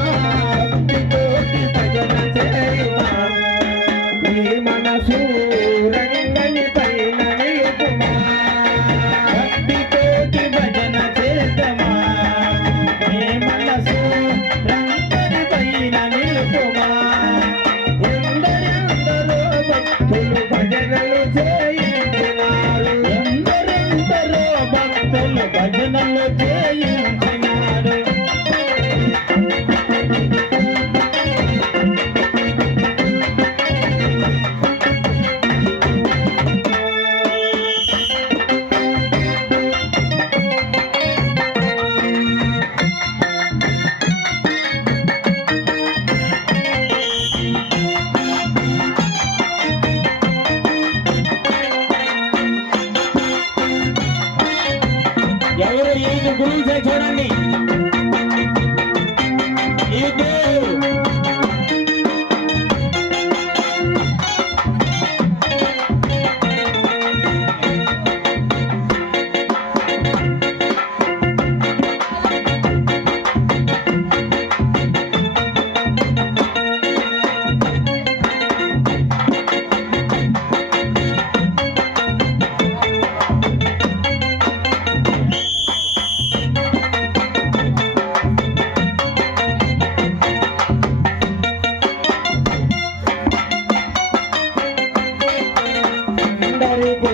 Oh,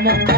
Amen. Mm -hmm.